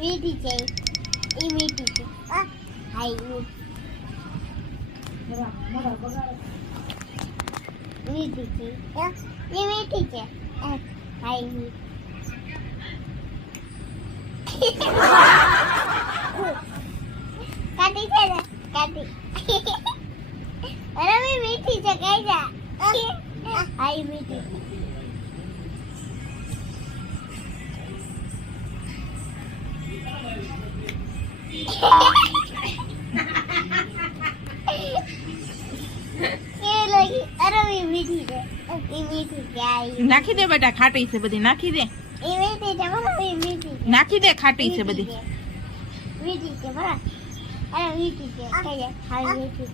मीठी છે એ મીઠી છે હાઈ मीठी છે એ મીઠી છે હાઈ કાટી છે ને કાટી અરે મી મીઠી છે કઈ જા હાઈ મીઠી નાખી દે બેટા ખાટી છે બધી નાખી દે નાખી દે ખાટી છે બધી मीठी છે બરાબર અરે મીઠી છે કઈ જા હાઈ મીઠી